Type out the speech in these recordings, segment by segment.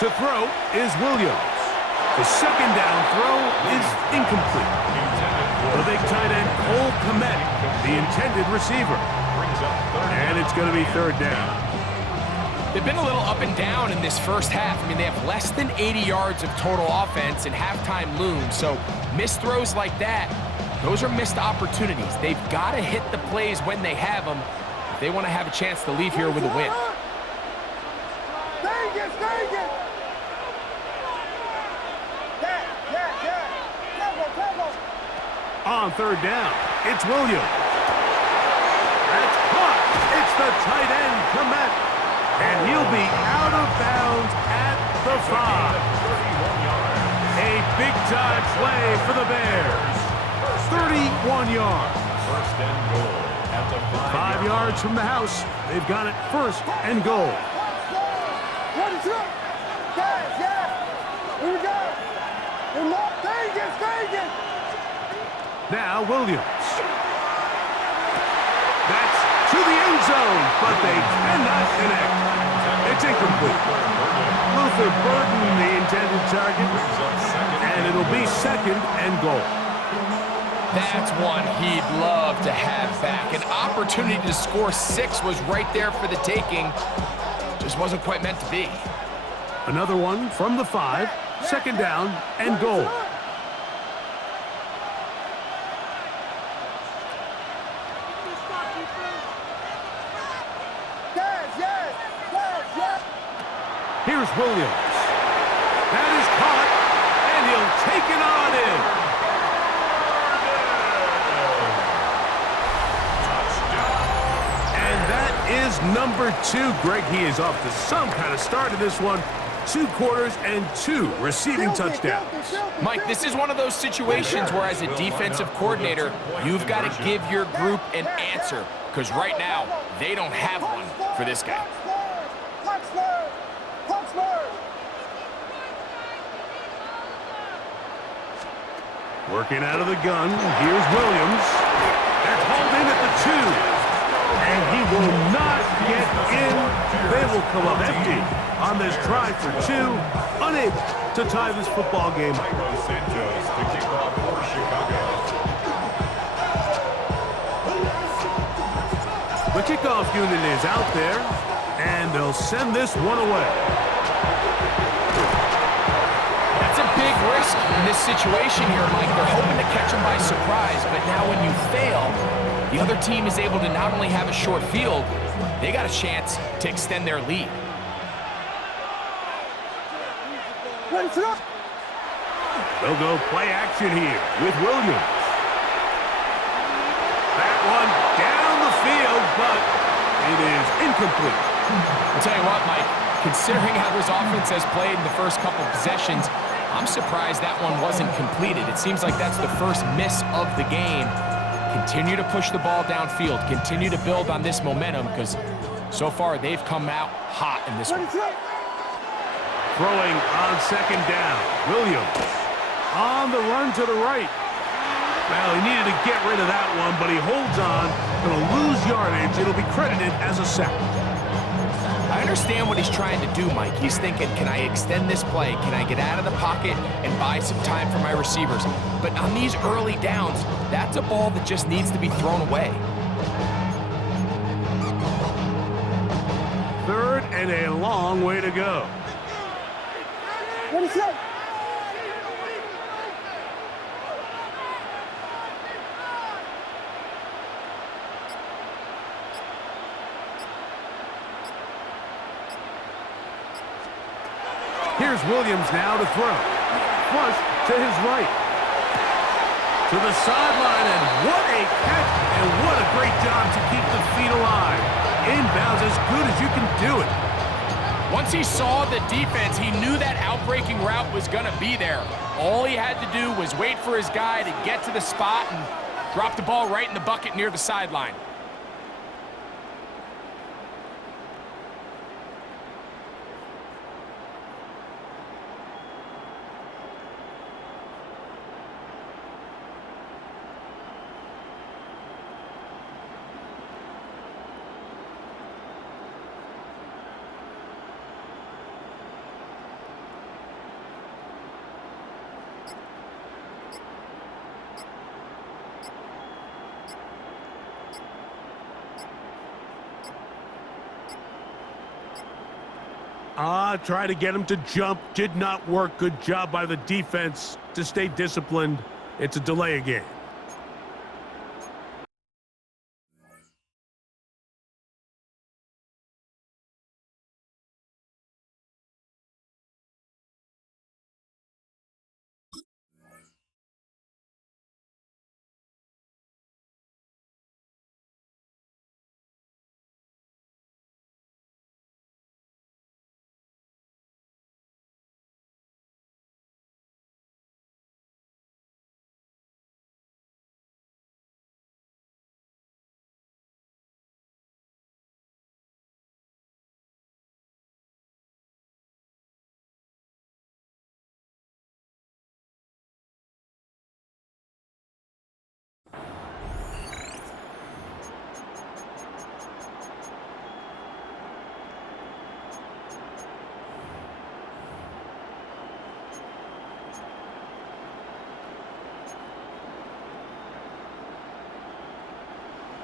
To throw is Williams. The second down throw is incomplete. The big tight end, Cole Kmet, the intended receiver. And it's going to be third down. They've been a little up and down in this first half. I mean, they have less than 80 yards of total offense and halftime looms. So missed throws like that, those are missed opportunities. They've got to hit the plays when they have them if they want to have a chance to leave here with a win. On third down, it's Williams. That's caught. It's the tight end, Kmet. And he'll be out of bounds at the 5. A big-time play for the Bears. 31 yards. First and goal at the 5 yards from the house. They've got it first and goal. Now Williams. That's to the end zone, but they cannot connect. It's incomplete. Luther Burden, the intended target, and it'll be second and goal. That's one he'd love to have back. An opportunity to score 6 was right there for the taking. Just wasn't quite meant to be. Another one from the 5, second down and goal. Here's Williams. That is caught, and he'll take it on in. And that is number 2. Greg, he is off to some kind of start in this one. 2 quarters and 2 receiving touchdowns. Mike, this is one of those situations where as a defensive coordinator, you've got to give your group an answer, because right now, they don't have one for this guy. Working out of the gun, here's Williams. That's hauled in at the 2. And he will not get in. They will come up empty on this try for 2. Unable to tie this football game. The kickoff unit is out there, and they'll send this one away. Big risk in this situation here, Mike. They're hoping to catch him by surprise, but now when you fail, the other team is able to not only have a short field, they got a chance to extend their lead. They'll go play action here with Williams. That one down the field, but it is incomplete. I'll tell you what, Mike, considering how this offense has played in the first couple possessions, I'm surprised that one wasn't completed. It seems like that's the first miss of the game. Continue to push the ball downfield. Continue to build on this momentum, because so far they've come out hot in this one. Throwing on second down. Williams on the run to the right. Well, he needed to get rid of that one, but he holds on. Going to lose yardage. It'll be credited as a sack. I understand what he's trying to do, Mike. He's thinking, can I extend this play? Can I get out of the pocket and buy some time for my receivers? But on these early downs, that's a ball that just needs to be thrown away. Third and a long way to go. What is that? Here's Williams now to throw. Flush to his right. To the sideline, and what a catch, and what a great job to keep the feet alive. Inbounds as good as you can do it. Once he saw the defense, he knew that outbreaking route was going to be there. All he had to do was wait for his guy to get to the spot and drop the ball right in the bucket near the sideline. Try to get him to jump. Did not work. Good job by the defense to stay disciplined. It's a delay of game.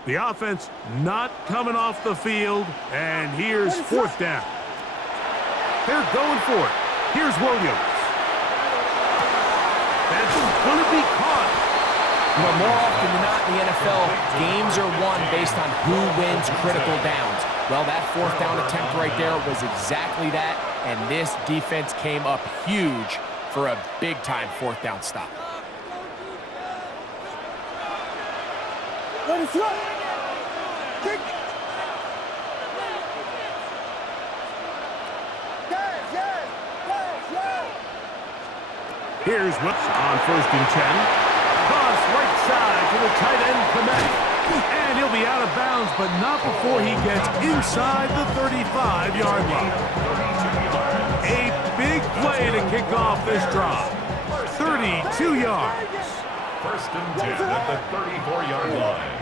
The offense not coming off the field, and here's fourth down. They're going for it. Here's Williams. That's going to be caught. But more often than not in the NFL, games are won based on who wins critical downs. Well, that fourth down attempt right there was exactly that, and this defense came up huge for a big-time fourth down stop. Ready, throw. Kick. Yes. Here's what's on 1st and 10. Cross right side to the tight end, Komet. And he'll be out of bounds, but not before he gets inside the 35-yard line. A big play to kick off this drive. 32 yards. 1st and 10 at the 34-yard line.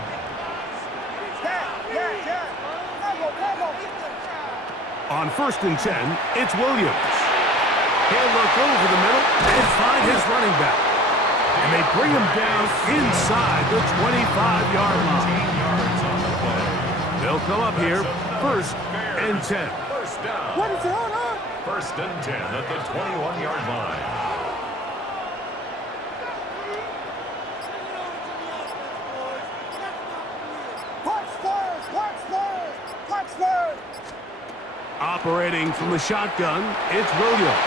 On 1st and 10, it's Williams. He'll look over the middle and find his running back. And they bring him down inside the 25-yard line. They'll come up here, 1st and 10. First down. 1st and 10 at the 21-yard line. Operating from the shotgun, it's Williams.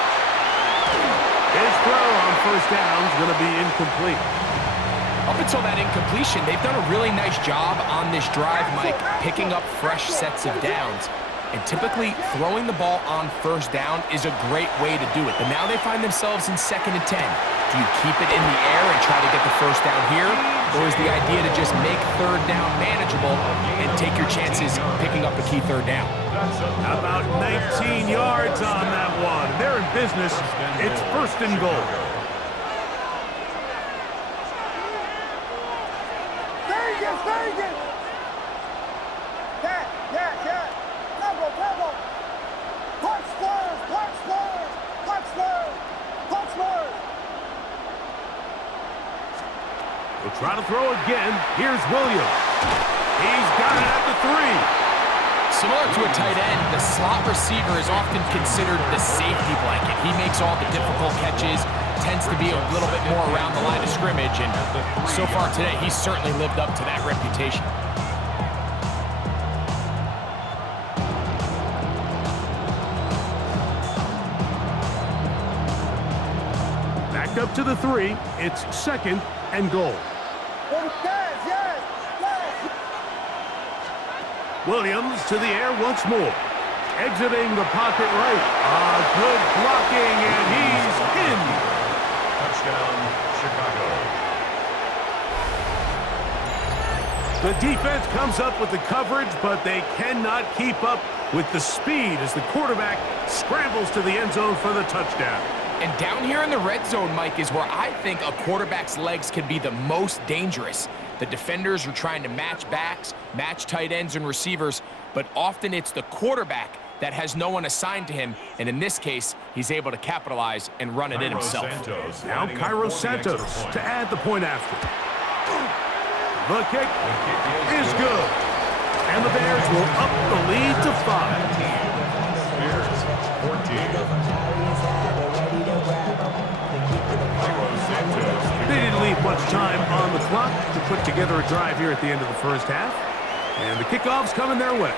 His throw on 1st down is going to be incomplete. Up until that incompletion, they've done a really nice job on this drive, Mike, picking up fresh sets of downs. And typically, throwing the ball on 1st down is a great way to do it. But now they find themselves in 2nd and 10. Do you keep it in the air and try to get the 1st down here? Or is the idea to just make 3rd down manageable and take your chances picking up a key 3rd down? About 19 yards on that one. They're in business. It's 1st and goal. Very good. Yeah. Tempo. Punch Spurs. We'll try to throw again. Here's Williams. He's got it at the 3. Similar to a tight end, the slot receiver is often considered the safety blanket. He makes all the difficult catches, tends to be a little bit more around the line of scrimmage, and so far today, he's certainly lived up to that reputation. Back up to the 3. It's 2nd and goal. Yes. Williams to the air once more. Exiting the pocket right. Good blocking, and he's in. Touchdown, Chicago. The defense comes up with the coverage, but they cannot keep up with the speed as the quarterback scrambles to the end zone for the touchdown. And down here in the red zone, Mike, is where I think a quarterback's legs can be the most dangerous. The defenders are trying to match backs, match tight ends and receivers, but often it's the quarterback that has no one assigned to him, and in this case, he's able to capitalize and run it in himself. Now Cairo Santos to add the point after. The kick is good, and the Bears will up the lead to 5. Bears 14. much time on the clock to put together a drive here at the end of the first half. And the kickoff's coming their way.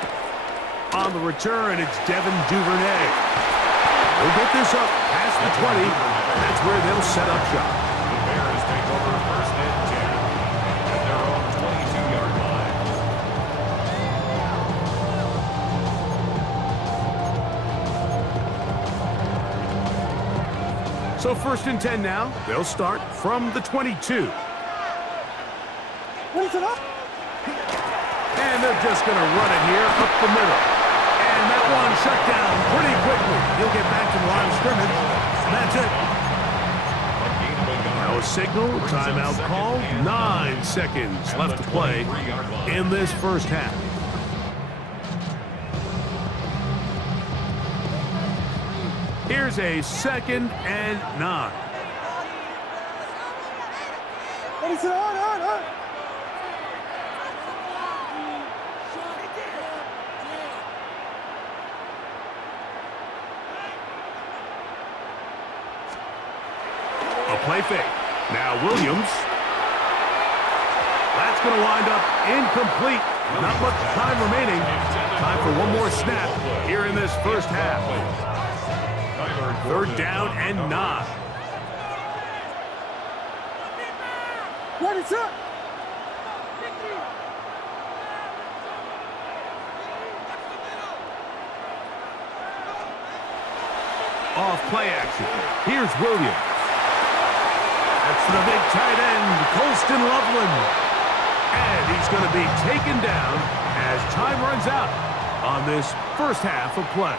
On the return, it's Devin Duvernay. They'll get this up past the 20. That's where they'll set up shop. The Bears take over first and 10 at their own 22-yard line. So first and 10 now. They'll start from the 22. Raise it up. And they're just going to run it here up the middle. And that one shut down pretty quickly. He'll get back to the line of scrimmage. And that's it. Now a signal, timeout call. 9 seconds left to play in this first half. Here's a 2nd and 9. Raise it on. A play fake. Now Williams. That's going to wind up incomplete. Not much time remaining. Time for one more snap here in this first half. 3rd down and 9. Ready, set. Off play action. Here's Williams. That's the big tight end, Colston Loveland. And he's going to be taken down as time runs out on this first half of play.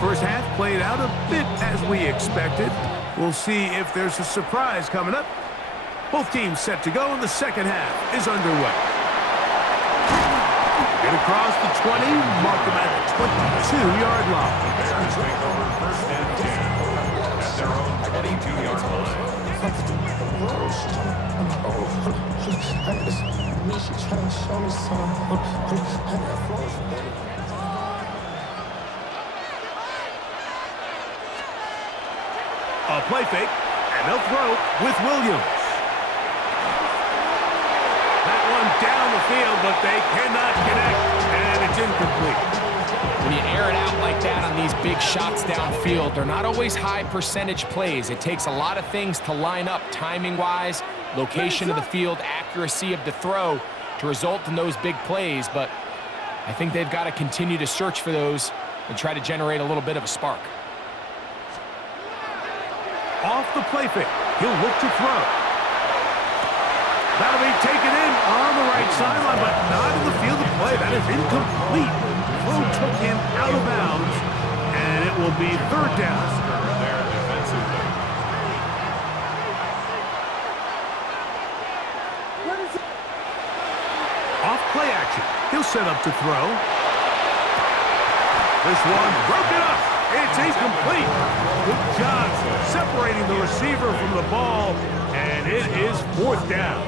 First half played out a bit as we expected. We'll see if there's a surprise coming up. Both teams set to go, and the second half is underway. Get across the 20, mark them at the 22-yard line. The Bears take over first and 10 at their own 22-yard line. A play fake, and they'll throw with Williams. That one down the field, but they cannot connect, and it's incomplete. When you air it out like that on these big shots downfield, they're not always high percentage plays. It takes a lot of things to line up timing-wise, location of the field, accuracy of the throw to result in those big plays, but I think they've got to continue to search for those and try to generate a little bit of a spark. Off the play fake, he'll look to throw. That'll be taken in on the right sideline, but not in the field of play. That is incomplete. Throw took him out of bounds, and it will be 3rd down. There defensively. Off play action, he'll set up to throw. This one broken up. It's incomplete. Good job separating the receiver from the ball, and it is 4th down.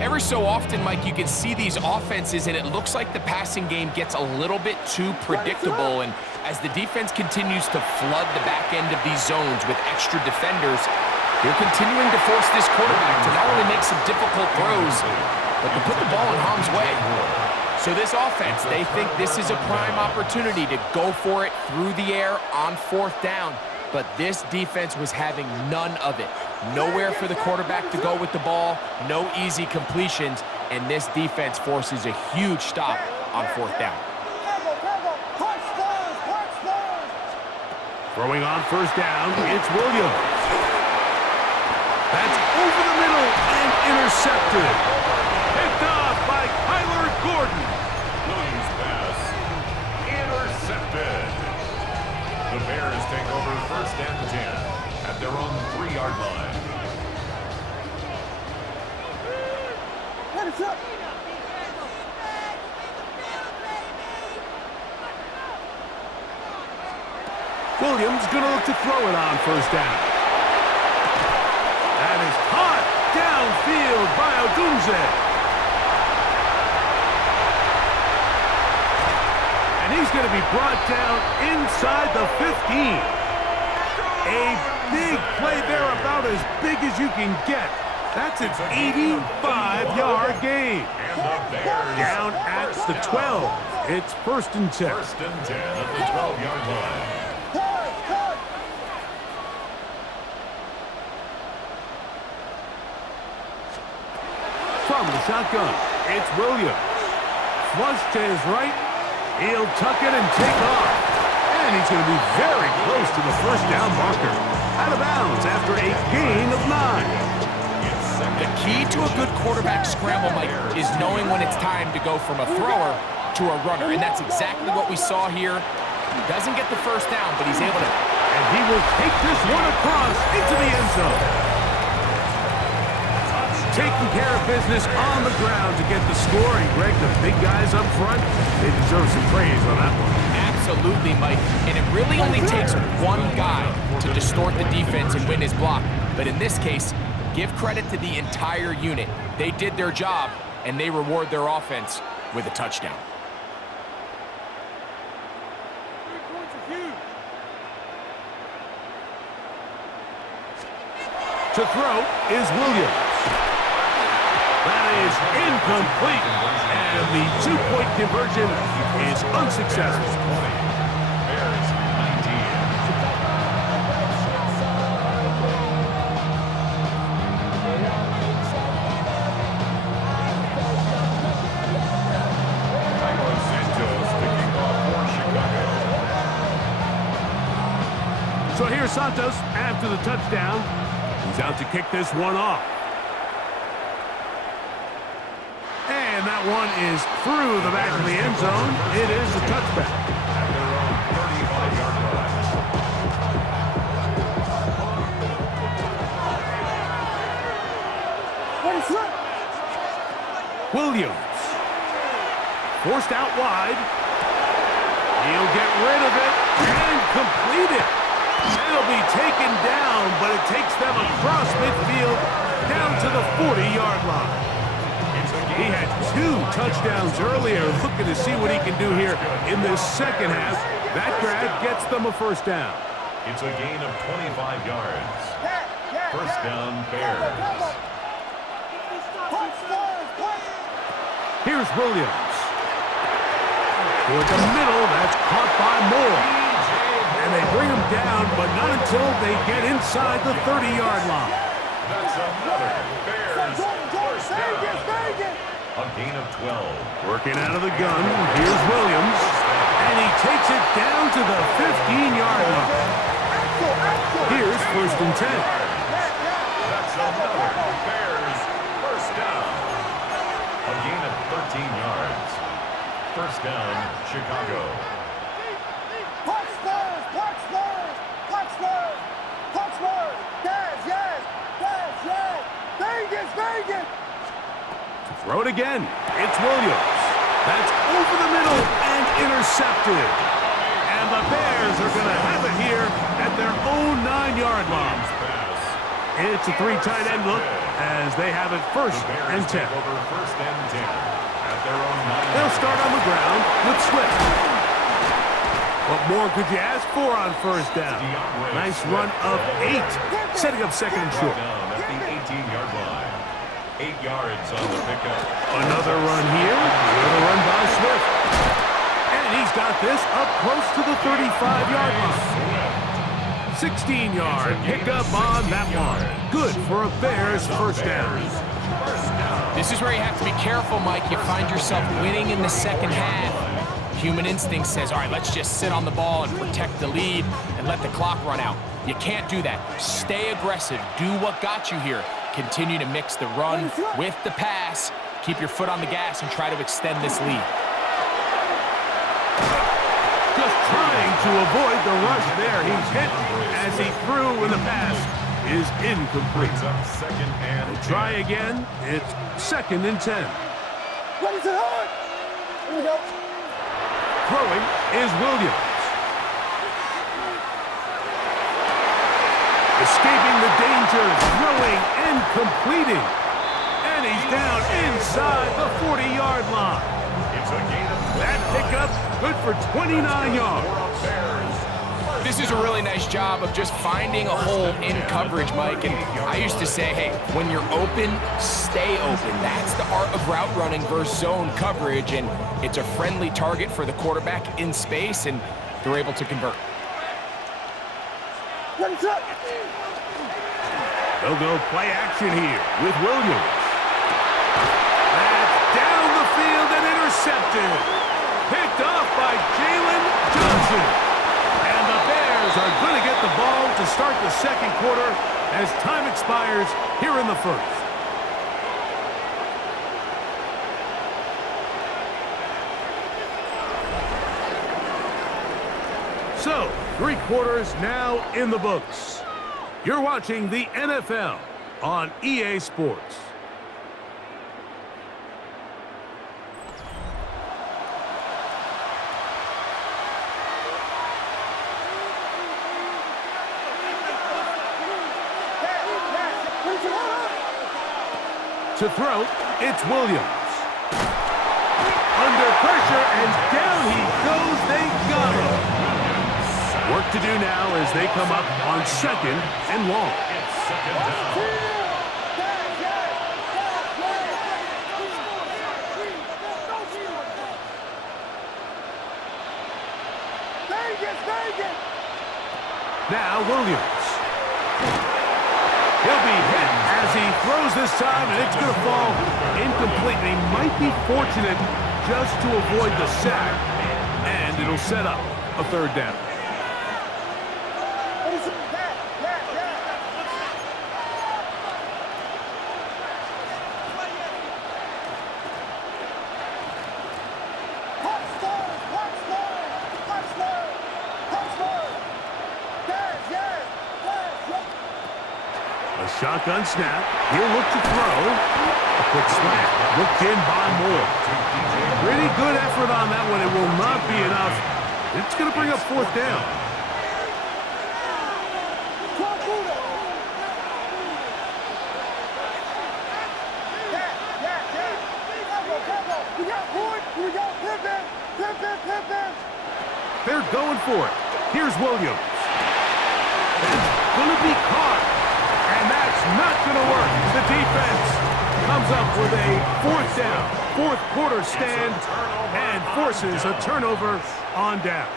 Every so often, Mike, you can see these offenses, and it looks like the passing game gets a little bit too predictable. And as the defense continues to flood the back end of these zones with extra defenders, they're continuing to force this quarterback to not only make some difficult throws, but to put the ball in harm's way. So this offense, they think this is a prime opportunity to go for it through the air on 4th down. But this defense was having none of it. Nowhere for the quarterback to go with the ball, no easy completions, and this defense forces a huge stop on 4th down. Throwing on 1st down, it's Williams. That's over the middle and intercepted. Picked off by Kyler Gordon. Williams pass intercepted. The Bears take over first and 10 at their own 3-yard line. Williams going to look to throw it on first down. That is caught downfield by Odunze. And he's going to be brought down inside the 15. A big play there, about as big as you can get. That's an 85-yard gain. Down at the 12. It's 1st and 10. 1st and 10 at the 12-yard line. From the shotgun, it's Williams. Flush to his right. He'll tuck it and take off. And he's going to be very close to the first down marker. Out of bounds after a gain of 9. The key to a good quarterback scramble, Mike, is knowing when it's time to go from a thrower to a runner. And that's exactly what we saw here. He doesn't get the first down, but he's able to. And he will take this one across into the end zone. Taking care of business on the ground to get the score. And Greg, the big guys up front, they deserve some praise on that one. Absolutely, Mike. And it really only takes one guy to distort the defense and win his block. But in this case, give credit to the entire unit. They did their job, and they reward their offense with a touchdown. To throw is Williams. That is incomplete. And the two-point conversion is unsuccessful. Bears 19. So here's Santos after the touchdown. He's out to kick this one off. And that one is through the back of the end zone. It is a touchback. At their own 35-yard line. Williams. Forced out wide. He'll get rid of it and complete it. It'll be taken down, but it takes them across midfield down to the 40-yard line. He had 2 touchdowns earlier, looking to see what he can do here in this second half. That grab gets them a first down. It's a gain of 25 yards. First down, Bears. Here's Williams. Toward the middle, that's caught by Moore. And they bring him down, but not until they get inside the 30-yard line. That's another Bears first down. A gain of 12. Working out of the gun, here's Williams. And he takes it down to the 15-yard line. Here's 1st and 10. That's another Bears first down. A gain of 13 yards. First down, Chicago. Throw it again. It's Williams. That's over the middle and intercepted. And the Bears are going to have it here at their own 9-yard line. It's a 3 tight end look as they have it 1st and 10. Over 1st and 10 at their own 9. They'll start on the ground with Swift. What more could you ask for on first down? Nice run of 8, setting up 2nd and short. Down at the 18-yard line. 8 yards on the pickup. Another run here. Another run by Swift. And he's got this up close to the 35-yard line. 16-yard pickup on that one. Good for a Bears first down. This is where you have to be careful, Mike. You find yourself winning in the second half. Human instinct says, all right, let's just sit on the ball and protect the lead and let the clock run out. You can't do that. Stay aggressive. Do what got you here. Continue to mix the run with the pass. Keep your foot on the gas and try to extend this lead. Just trying to avoid the rush there. He's hit as he threw when the pass is incomplete. Up 2nd and They'll try again. It's 2nd and 10. What is it on? Here we go. Throwing is Williams. Escaping the danger, throwing and completing. And he's down inside the 40-yard line. It's a gain of 12. That pickup, good for 29 yards. This is a really nice job of just finding a hole in coverage, Mike. And I used to say, hey, when you're open, stay open. That's the art of route running versus zone coverage. And it's a friendly target for the quarterback in space, and they're able to convert. They'll go play action here with Williams. That's down the field and intercepted. Picked off by Jalen Johnson. And the Bears are going to get the ball to start the second quarter as time expires here in the first. So, 3 quarters now in the books. You're watching the NFL on EA Sports. To throw, it's Williams. Under pressure, and down he goes. They got him. Work to do now as they come up on 2nd and long. It's 2nd down. Now Williams. He'll be hit as he throws this time, and it's going to fall incomplete. He might be fortunate just to avoid the sack, and it'll set up a 3rd down. Shotgun snap. He'll look to throw. A quick slant. Looked in by Moore. Pretty good effort on that one. It will not be enough. It's going to bring up 4th down. They're going for it. Here's Williams. It's going to be caught. And that's not going to work. The defense comes up with a 4th down, 4th quarter stand, and forces a turnover on downs.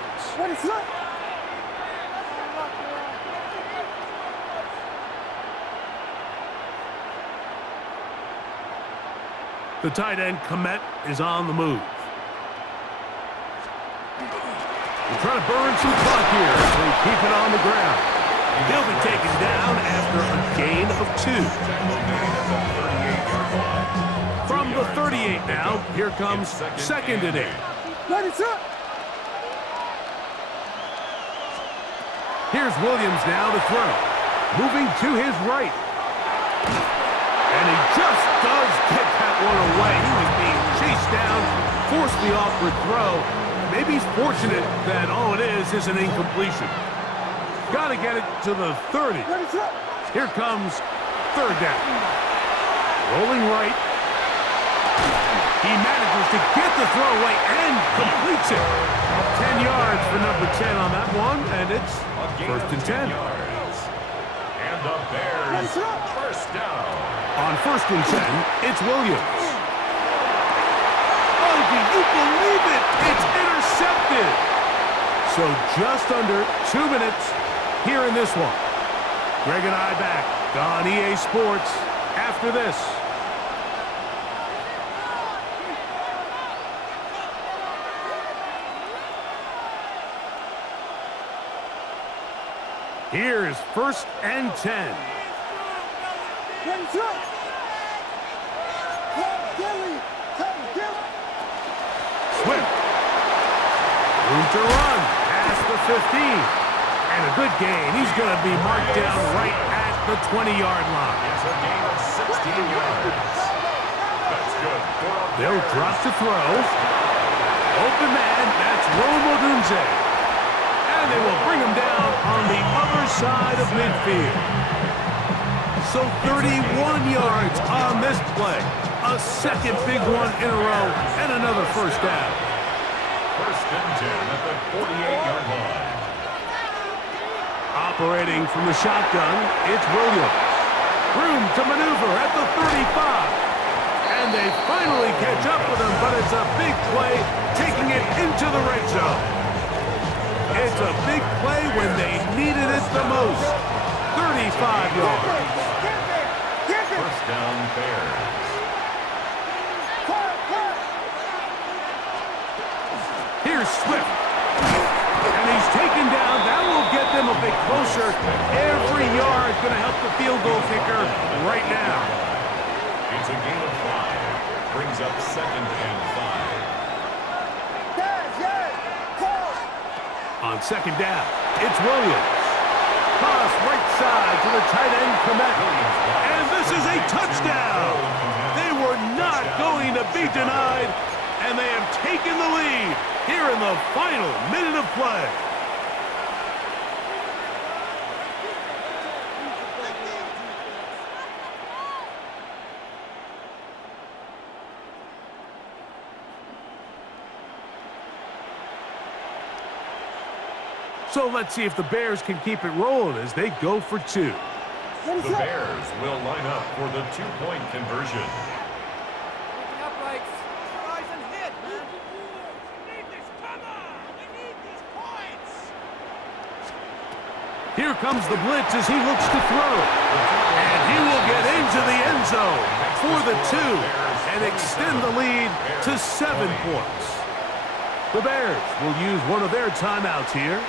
The tight end, Komet, is on the move. They're trying to burn some clock here as they keep it on the ground. He'll be taken down after a gain of 2. From the 38 now, here comes 2nd and 8. Here's Williams now to throw. Moving to his right. And he just does get that one away. He was being chased down, forced the awkward throw. Maybe he's fortunate that all it is an incompletion. Got to get it to the 30. Here comes 3rd down. Rolling right. He manages to get the throw away and completes it. 10 yards for number 10 on that one, and it's 1st and 10. And the Bears 1st down. On 1st and 10, it's Williams. Oh, do you believe it? It's intercepted. So just under 2 minutes here in this one. Greg and I back on EA Sports after this. Here's 1st and 10. Swift. Room to run past the 15. And a good gain. He's going to be marked down right at the 20-yard line. It's a gain of 16 yards. That's good. They'll drop to throw. Open man, that's Rome Odunze. And they will bring him down on the other side of midfield. So 31 yards on this play. A second big one in a row, and another first down. First and 10 at the 48-yard line. Operating from the shotgun, it's Williams. Room to maneuver at the 35. And they finally catch up with him, but it's a big play, taking it into the red zone. It's a big play when they needed it the most. 35 yards. First down, Bears. Here's Swift. And he's taken down. That will get them a bit closer. Every yard going to help the field goal kicker right now. It's a gain of 5. Brings up second and 5. On second down, it's Williams. Pass right side to the tight end, Komet. And this is a touchdown. They were not going to be denied, and they have taken the lead here in the final minute of play. So let's see if the Bears can keep it rolling as they go for 2. The Bears will line up for the 2-point conversion. Here comes the blitz as he looks to throw. And he will get into the end zone for the 2 and extend the lead to 7 points. The Bears will use one of their timeouts here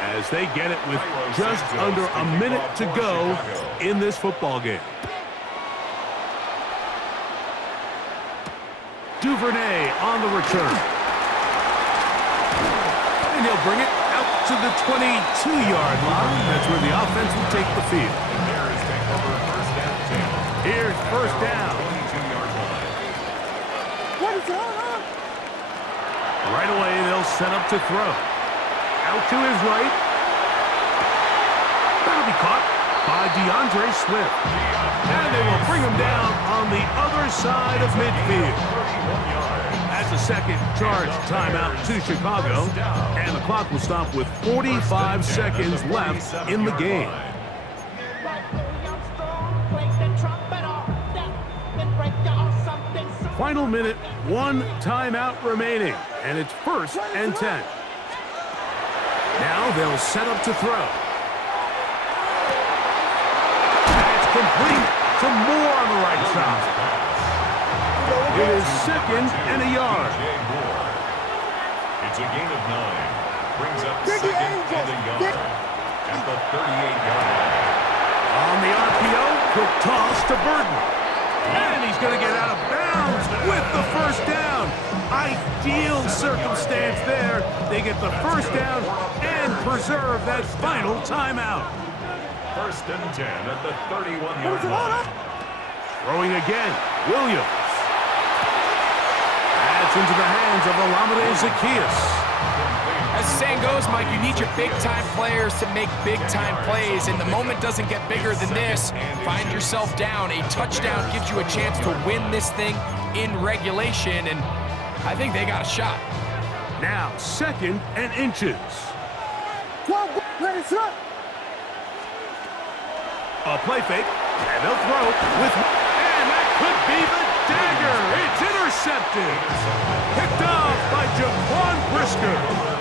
as they get it with just under a minute to go in this football game. Duvernay on the return. And he'll bring it out to the 22-yard line. That's where the offense will take the field. The Bears take over first and 10. Here's first down. 22-yard line. Right away, they'll set up to throw. Out to his right. That'll be caught by DeAndre Swift. And they will bring him down on the other side of midfield. 31 yards. That's a second charge timeout to Chicago. And the clock will stop with 45 seconds left in the game. Final minute, 1 timeout remaining. And it's first and 10. Now they'll set up to throw. That's complete to Moore on the right side. It is second and a yard. It's a gain of 9. Brings up second and a yard at the 38-yard line. On the RPO, quick toss to Burton. And he's going to get out of bounds with the first down. Ideal circumstance there. They get the first down and preserve that final timeout. First and 10 at the 31-yard line. Throwing again, Williams. That's into the hands of Olamide Zaccheaus. As the saying goes, Mike, you need your big-time players to make big-time plays, and the moment doesn't get bigger than this. Find yourself down. A touchdown gives you a chance to win this thing in regulation, and I think they got a shot. Now, second and inches. A play fake, and they'll throw with... And that could be the dagger. It's intercepted. Picked off by Jaquan Brisker.